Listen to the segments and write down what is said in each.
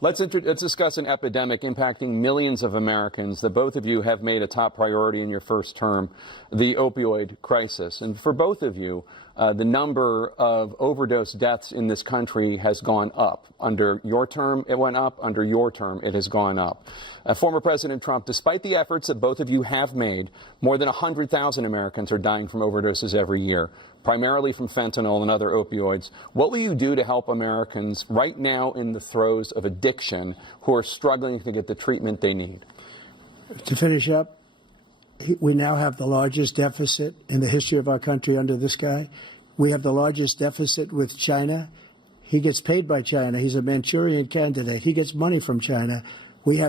Let's discuss an epidemic impacting millions of Americans that both of you have made a top priority in your first term, the opioid crisis. And for both of you, the number of overdose deaths in this country has gone up. Under your term, it went up. Under your term, it has gone up. Former President Trump, despite the efforts that both of you have made, more than 100,000 Americans are dying from overdoses every year, primarily from fentanyl and other opioids. What will you do to help Americans right now in the throes of addiction who are struggling to get the treatment they need? To finish up, we now have the largest deficit in the history of our country under this guy. We have the largest deficit with China. He gets paid by China. He's a Manchurian candidate. He gets money from China.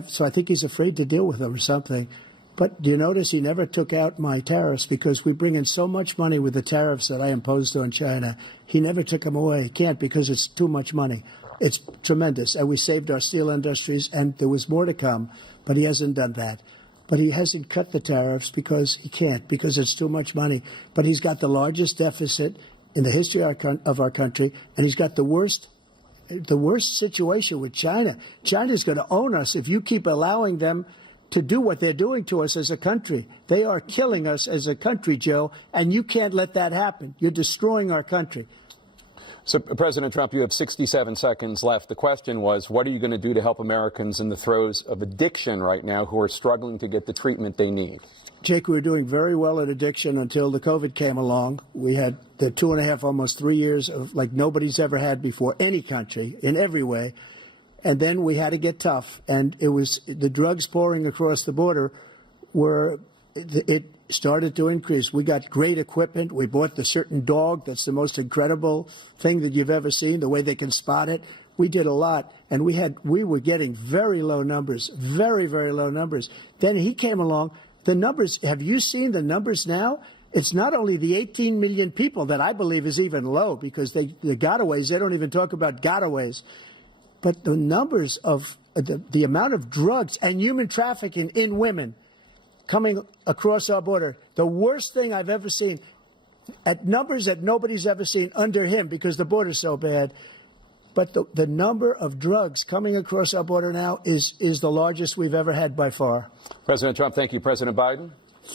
So I think he's afraid to deal with them or something. But do you notice he never took out my tariffs because we bring in so much money with the tariffs that I imposed on China. He never took them away. He can't because it's too much money. It's tremendous. And we saved our steel industries, and there was more to come, but he hasn't done that. But he hasn't cut the tariffs because he can't, because it's too much money. But he's got the largest deficit in the history of our country, and he's got the worst situation with China. China's going to own us if you keep allowing them to do what they're doing to us as a country. They are killing us as a country, Joe, and you can't let that happen. You're destroying our country. So, President Trump, you have 67 seconds left. The question was, what are you going to do to help Americans in the throes of addiction right now who are struggling to get the treatment they need? Jake, we were doing very well at addiction until the COVID came along. We had the 2.5, almost 3 years of like nobody's ever had before, any country, in every way. And then we had to get tough. And it was the drugs pouring across the border it started to increase. We got great equipment. We bought the certain dog that's the most incredible thing that you've ever seen, the way they can spot it. We did a lot, and we were getting very low numbers, very, very low numbers. Then he came along. The numbers, have you seen the numbers now? It's not only the 18 million people that I believe is even low because the gotaways, they don't even talk about gotaways. But the numbers of the amount of drugs and human trafficking in women coming across our border, the worst thing I've ever seen, at numbers that nobody's ever seen under him because the border's so bad. But the number of drugs coming across our border now is the largest we've ever had by far. President Trump, thank you. President Biden?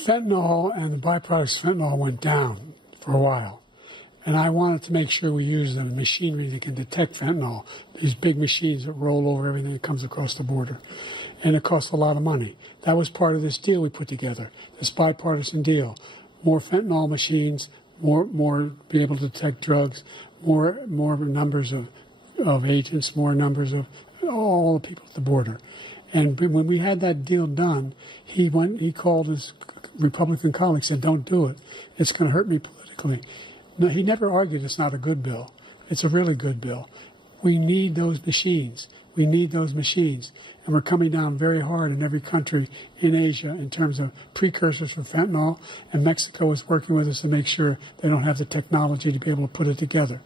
Fentanyl and the byproducts of fentanyl went down for a while. And I wanted to make sure we use the machinery that can detect fentanyl, these big machines that roll over everything that comes across the border. And it costs a lot of money. That was part of this deal we put together, this bipartisan deal. More fentanyl machines, more be able to detect drugs, more numbers of agents, more numbers of all the people at the border. And when we had that deal done, he called his Republican colleagues, said, don't do it. It's going to hurt me politically. No, he never argued it's not a good bill. It's a really good bill. We need those machines. We need those machines. And we're coming down very hard in every country in Asia in terms of precursors for fentanyl. And Mexico is working with us to make sure they don't have the technology to be able to put it together.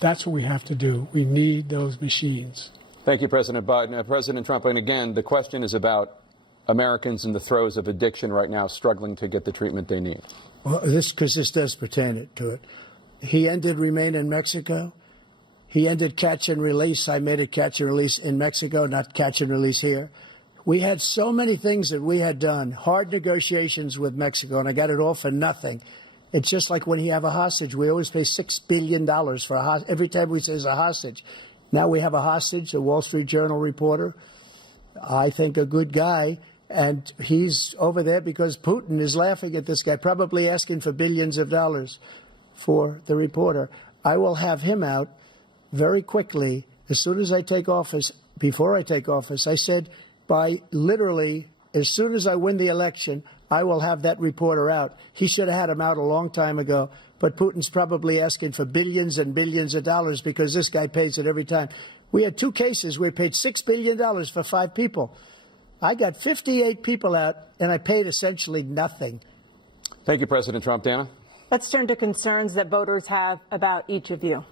That's what we have to do. We need those machines. Thank you, President Biden. President Trump, and again, the question is about Americans in the throes of addiction right now struggling to get the treatment they need. Well, because this does pertain to it. He ended Remain in Mexico. He ended catch and release. I made it catch and release in Mexico, not catch and release here. We had so many things that we had done, hard negotiations with Mexico, and I got it all for nothing. It's just like when you have a hostage. We always pay $6 billion for a hostage. Every time we say it's a hostage. Now we have a hostage, a Wall Street Journal reporter, I think a good guy, and he's over there because Putin is laughing at this guy, probably asking for billions of dollars for the reporter. I will have him out very quickly as soon as I take office. Before I take office, I said by literally as soon as I win the election, I will have that reporter out. He should have had him out a long time ago, but Putin's probably asking for billions and billions of dollars because this guy pays it every time. We had 2 cases where we paid $6 billion for 5 people. I got 58 people out, and I paid essentially nothing. Thank you, President Trump. Dana? Let's turn to concerns that voters have about each of you.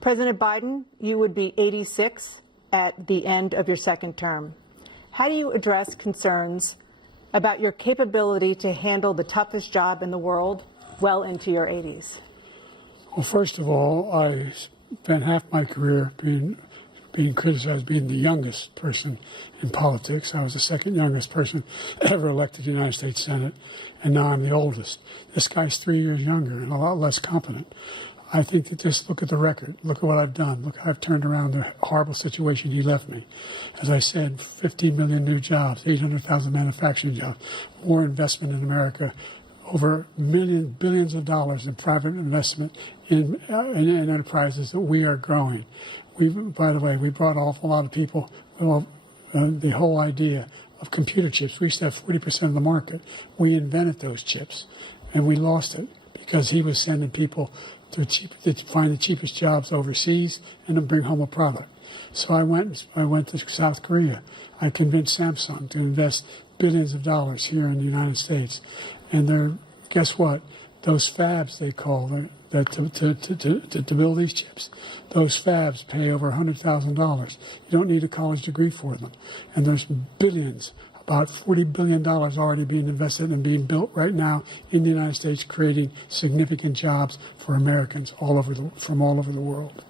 President Biden, you would be 86 at the end of your 2nd term. How do you address concerns about your capability to handle the toughest job in the world well into your 80s? Well, first of all, I spent half my career being being criticized being the youngest person in politics. I was the second youngest person ever elected to the United States Senate, and now I'm the oldest. This guy's 3 years younger and a lot less competent. I think that just look at the record. Look at what I've done. Look how I've turned around the horrible situation he left me. As I said, 15 million new jobs, 800,000 manufacturing jobs, more investment in America, over billions of dollars in private investment in enterprises that we are growing. By the way, we brought an awful lot of people. Well, the whole idea of computer chips. We used to have 40% of the market. We invented those chips, and we lost it because he was sending people to find the cheapest jobs overseas and then bring home a product. So I went to South Korea. I convinced Samsung to invest billions of dollars here in the United States. And guess what? Those fabs, they call them, to build these chips, those fabs pay over $100,000. You don't need a college degree for them. And there's billions, about $40 billion already being invested and being built right now in the United States, creating significant jobs for Americans from all over the world.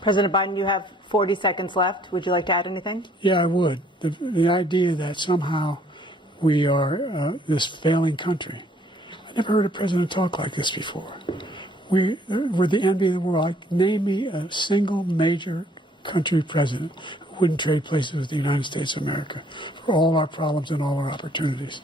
President Biden, you have 40 seconds left. Would you like to add anything? Yeah, I would. The idea that somehow we are this failing country. I never heard a president talk like this before. We're the envy of the world. Name me a single major country president who wouldn't trade places with the United States of America for all our problems and all our opportunities.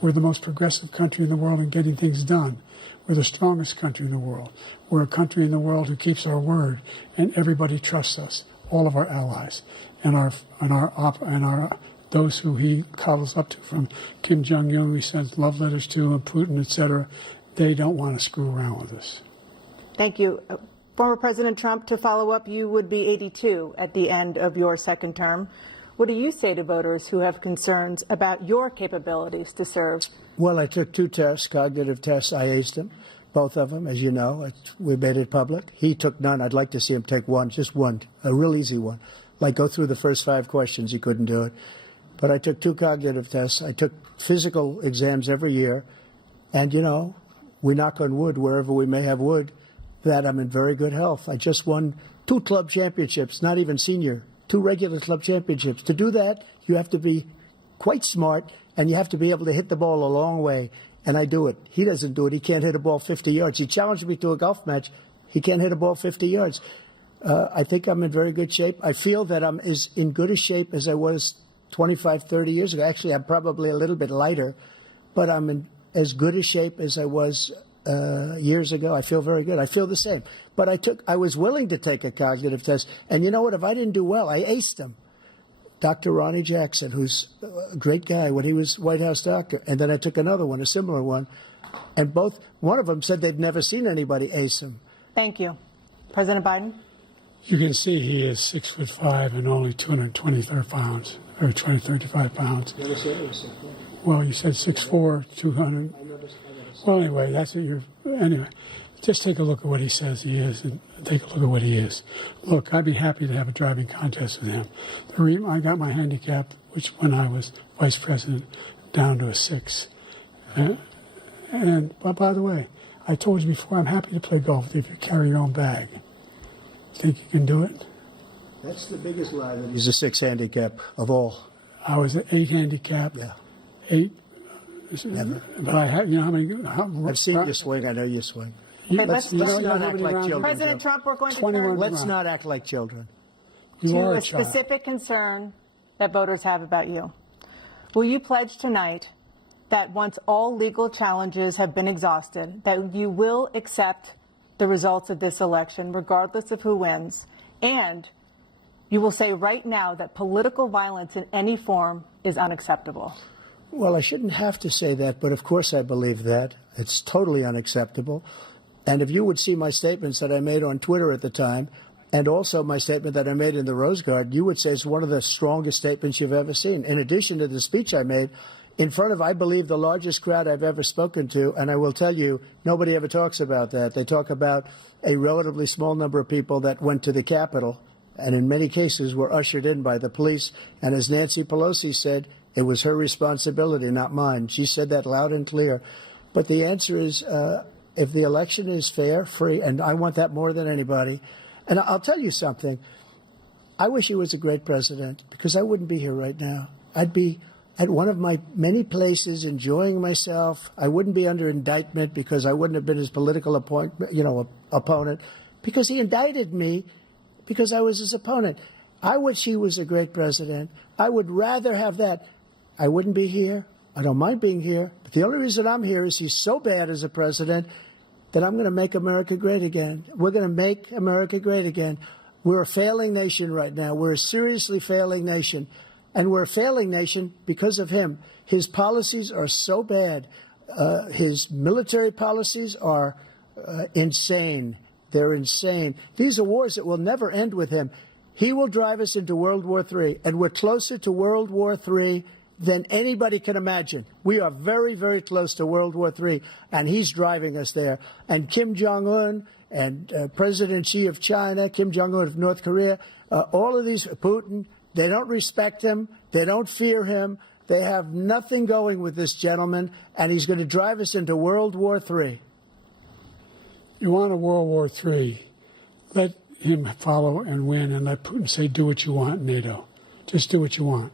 We're the most progressive country in the world in getting things done. We're the strongest country in the world. We're a country in the world who keeps our word, and everybody trusts us, all of our allies, and those who he cuddles up to, from Kim Jong-un, he sends love letters to, and Putin, etc. They don't want to screw around with us. Thank you. Former President Trump, to follow up, you would be 82 at the end of your second term. What do you say to voters who have concerns about your capabilities to serve? Well, I took 2 tests, cognitive tests. I aced them, both of them, as you know. We made it public. He took none. I'd like to see him take one, just one, a real easy one. Like go through the first 5 questions. He couldn't do it. But I took 2 cognitive tests. I took physical exams every year. And, we knock on wood wherever we may have wood, that I'm in very good health. I just won 2 club championships, not even senior, 2 regular club championships. To do that, you have to be quite smart, and you have to be able to hit the ball a long way. And I do it. He doesn't do it. He can't hit a ball 50 yards. He challenged me to a golf match. He can't hit a ball 50 yards. I think I'm in very good shape. I feel that I'm as in good a shape as I was 25, 30 years ago. Actually, I'm probably a little bit lighter, but I'm in as good a shape as I was years ago. I feel very good. I feel the same. But I was willing to take a cognitive test. And you know what? If I didn't do well, I aced them. Dr. Ronnie Jackson, who's a great guy when he was White House doctor. And then I took another one, a similar one. And one of them said they've never seen anybody ace him. Thank you. President Biden? You can see he is 6'5" and only 223 pounds, or 235 pounds. You never said it was 6'4". Well, you said 6'4", 200. Well, anyway, anyway, just take a look at what he says he is and take a look at what he is. Look, I'd be happy to have a driving contest with him. The reason I got my handicap, which when I was vice president, down to a 6. But by the way, I told you before, I'm happy to play golf with you if you carry your own bag. Think you can do it? That's the biggest lie. That he's a 6 handicap of all. I was an 8 handicap. Yeah. 8. Never. But I had, how many? I've seen you swing. I know you swing. Okay, let's not act like children. President Trump, we're going to 21 turn Let's not act like children. You to are a a child. specific concern that voters have about you. Will you pledge tonight that once all legal challenges have been exhausted, that you will accept the results of this election, regardless of who wins, and you will say right now that political violence in any form is unacceptable? Well, I shouldn't have to say that, but of course I believe that. It's totally unacceptable. And if you would see my statements that I made on Twitter at the time, and also my statement that I made in the Rose Garden, you would say it's one of the strongest statements you've ever seen. In addition to the speech I made in front of, I believe, the largest crowd I've ever spoken to, and I will tell you, nobody ever talks about that. They talk about a relatively small number of people that went to the Capitol, and in many cases were ushered in by the police. And as Nancy Pelosi said, it was her responsibility, not mine. She said that loud and clear. But the answer is, if the election is fair, free, and I want that more than anybody. And I'll tell you something. I wish he was a great president because I wouldn't be here right now. I'd be at one of my many places enjoying myself. I wouldn't be under indictment because I wouldn't have been his political opponent, because he indicted me because I was his opponent. I wish he was a great president. I would rather have that. I wouldn't be here. I don't mind being here. But the only reason I'm here is he's so bad as a president that I'm going to make America great again. We're going to make America great again. We're a failing nation right now. We're a seriously failing nation. And we're a failing nation because of him. His policies are so bad. His military policies are insane. They're insane. These are wars that will never end with him. He will drive us into World War III, and we're closer to World War III than anybody can imagine. We are very, very close to World War III, and he's driving us there. And Kim Jong-un and President Xi of China, Kim Jong-un of North Korea, all of these, Putin, they don't respect him. They don't fear him. They have nothing going with this gentleman, and he's going to drive us into World War III. You want a World War III, let him follow and win, and let Putin say, do what you want, NATO. Just do what you want.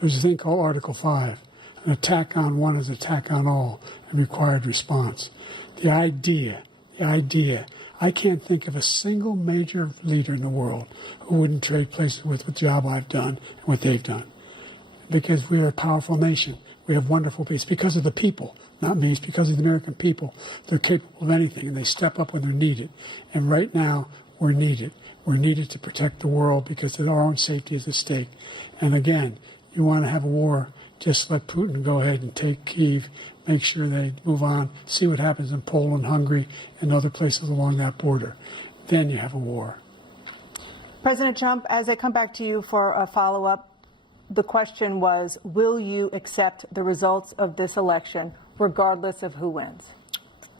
There's a thing called Article 5. An attack on one is an attack on all, and required response. The idea, I can't think of a single major leader in the world who wouldn't trade places with the job I've done and what they've done. Because we are a powerful nation. We have wonderful peace. Because of the people, not me, it's because of the American people. They're capable of anything, and they step up when they're needed. And right now, we're needed. We're needed to protect the world because our own safety is at stake. And again, you want to have a war, just let Putin go ahead and take Kyiv, make sure they move on, see what happens in Poland, Hungary, and other places along that border. Then you have a war. President Trump, as I come back to you for a follow-up, the question was, will you accept the results of this election, regardless of who wins?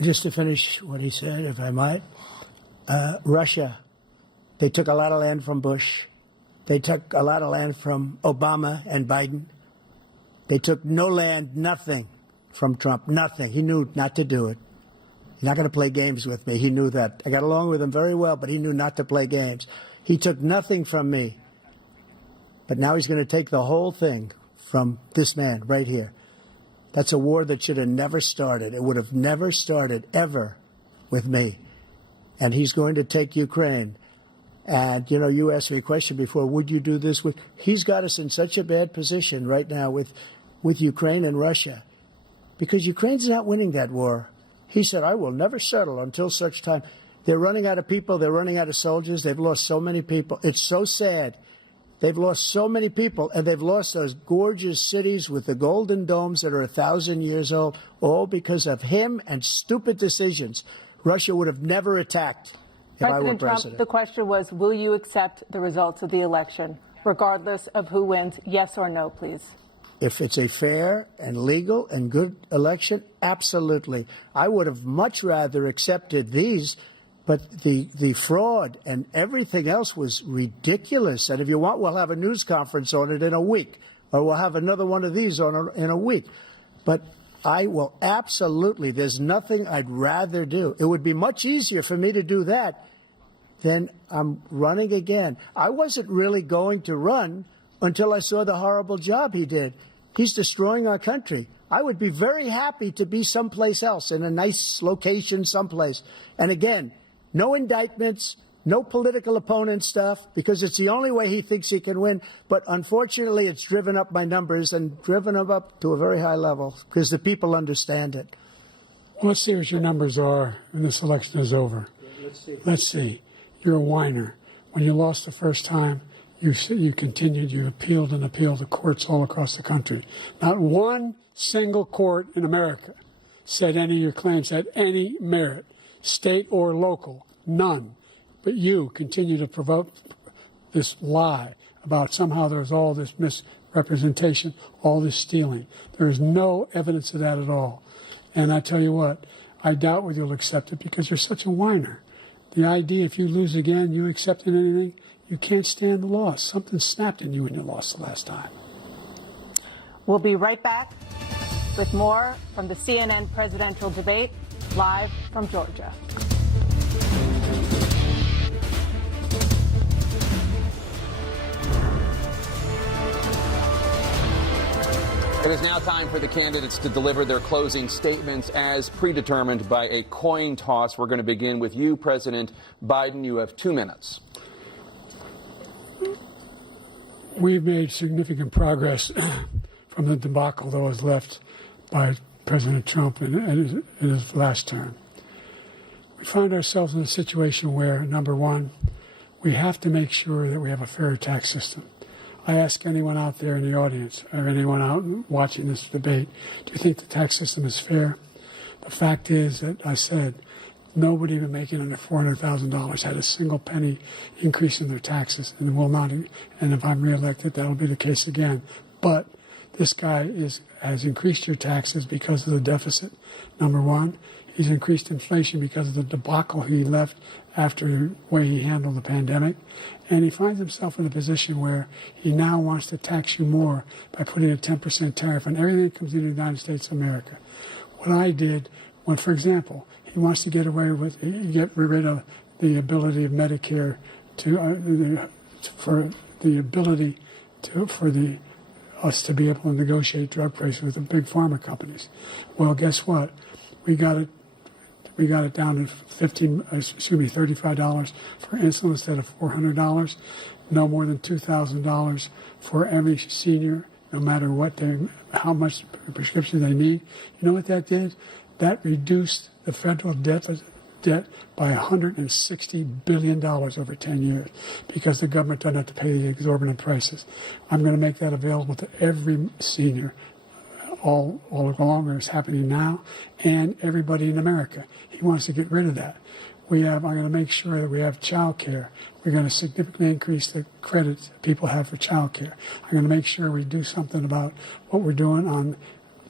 Just to finish what he said, if I might, Russia, they took a lot of land from Bush. They took a lot of land from Obama and Biden. They took no land, nothing from Trump, nothing. He knew not to do it. He's not going to play games with me. He knew that. I got along with him very well, but he knew not to play games. He took nothing from me. But now he's going to take the whole thing from this man right here. That's a war that should have never started. It would have never started, ever, with me. And he's going to take Ukraine. And, you know, you asked me a question before, would you do this with... He's got us in such a bad position right now with Ukraine and Russia. Because Ukraine's not winning that war. He said, I will never settle until such time. They're running out of people. They're running out of soldiers. They've lost so many people. It's so sad. They've lost so many people, and they've lost those gorgeous cities with the golden domes that are 1,000 years old, all because of him and stupid decisions. Russia would have never attacked if I were president. President Trump, the question was, will you accept the results of the election, regardless of who wins? Yes or no, please. If it's a fair and legal and good election, absolutely. I would have much rather accepted these. But the fraud and everything else was ridiculous. And if you want, we'll have a news conference on it in a week. Or we'll have another one of these in a week. But I will absolutely, there's nothing I'd rather do. It would be much easier for me to do that than I'm running again. I wasn't really going to run until I saw the horrible job he did. He's destroying our country. I would be very happy to be someplace else, in a nice location someplace. And again, no indictments, no political opponent stuff, because it's the only way he thinks he can win. But unfortunately, it's driven up my numbers and driven them up to a very high level because the people understand it. Well, let's see what your numbers are when this election is over. Let's see. You're a whiner. When you lost the first time, you continued, you appealed and appealed to courts all across the country. Not one single court in America said any of your claims had any merit. State or local, none. But you continue to provoke this lie about somehow there's all this misrepresentation, all this stealing. There is no evidence of that at all. And I tell you what, I doubt whether you'll accept it because you're such a whiner. The idea if you lose again, you accepting anything, you can't stand the loss. Something snapped in you when you lost the last time. We'll be right back with more from the CNN presidential debate. Live from Georgia. It is now time for the candidates to deliver their closing statements as predetermined by a coin toss. We're going to begin with you, President Biden. You have 2 minutes. We've made significant progress from the debacle that was left by President Trump in his last term. We find ourselves in a situation where, number one, we have to make sure that we have a fair tax system. I ask anyone out there in the audience or anyone out watching this debate, do you think the tax system is fair? The fact is that I said nobody even making under $400,000 had a single penny increase in their taxes, and will not. And if I'm reelected, that'll be the case again. But this guy has increased your taxes because of the deficit. Number one, he's increased inflation because of the debacle he left after the way he handled the pandemic. And he finds himself in a position where he now wants to tax you more by putting a 10% tariff on everything that comes into the United States of America. What I did, when, for example, he wants to get rid of the ability of Medicare us to be able to negotiate drug prices with the big pharma companies. Well, guess what? We got it down to $35 for insulin instead of $400. No more than $2,000 for every senior, no matter how much prescription they need. You know what that did? That reduced the federal debt by $160 billion over 10 years because the government doesn't have to pay the exorbitant prices. I'm going to make that available to every senior all along, it's happening now, and everybody in America. He wants to get rid of that. I'm going to make sure that we have child care. We're going to significantly increase the credits people have for child care. I'm going to make sure we do something about what we're doing on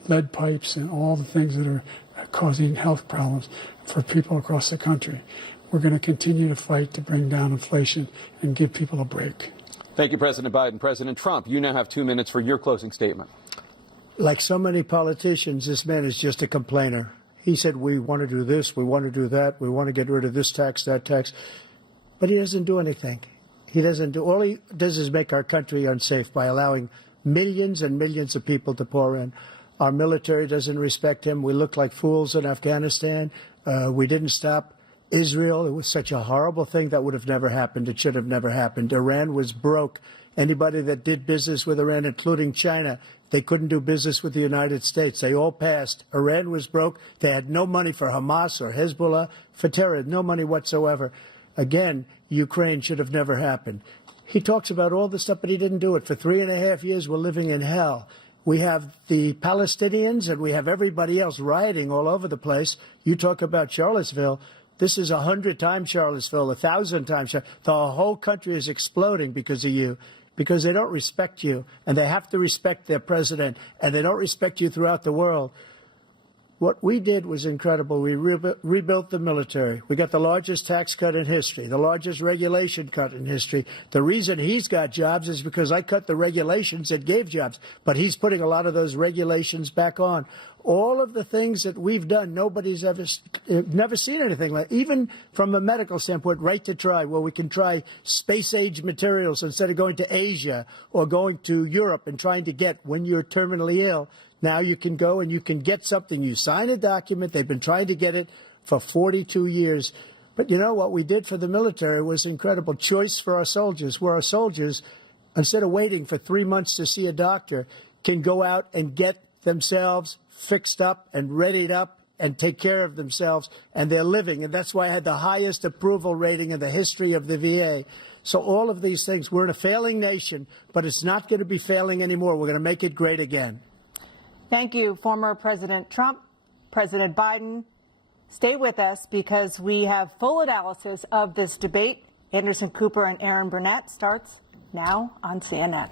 lead pipes and all the things that are causing health problems for people across the country. We're going to continue to fight to bring down inflation and give people a break. Thank you, President Biden. President Trump, you now have 2 minutes for your closing statement. Like so many politicians, this man is just a complainer. He said, we want to do this, we want to do that, we want to get rid of this tax, that tax. But he doesn't do anything. All he does is make our country unsafe by allowing millions and millions of people to pour in. Our military doesn't respect him. We look like fools in Afghanistan. We didn't stop Israel. It was such a horrible thing that would have never happened. It should have never happened. Iran was broke. Anybody that did business with Iran, including China, they couldn't do business with the United States. They all passed. Iran was broke. They had no money for Hamas or Hezbollah, for terror, no money whatsoever. Again, Ukraine should have never happened. He talks about all this stuff, but he didn't do it. For 3.5 years, we're living in hell. We have the Palestinians and we have everybody else rioting all over the place. You talk about Charlottesville. This is 100 times Charlottesville, 1,000 times. The whole country is exploding because of you, because they don't respect you, and they have to respect their president, and they don't respect you throughout the world. What we did was incredible. We rebuilt the military. We got the largest tax cut in history, the largest regulation cut in history. The reason he's got jobs is because I cut the regulations that gave jobs, but he's putting a lot of those regulations back on. All of the things that we've done, nobody's never seen anything like. Even from a medical standpoint, right to try, where we can try space-age materials instead of going to Asia or going to Europe and trying to get when you're terminally ill. Now you can go and you can get something. You sign a document. They've been trying to get it for 42 years. But you know what we did for the military was incredible. Choice for our soldiers, where our soldiers, instead of waiting for 3 months to see a doctor, can go out and get themselves fixed up and readied up and take care of themselves, and they're living. And that's why I had the highest approval rating in the history of the VA. So all of these things, we're in a failing nation, but it's not going to be failing anymore. We're going to make it great again. Thank you, former President Trump, President Biden. Stay with us because we have full analysis of this debate. Anderson Cooper and Aaron Burnett starts now on CNN.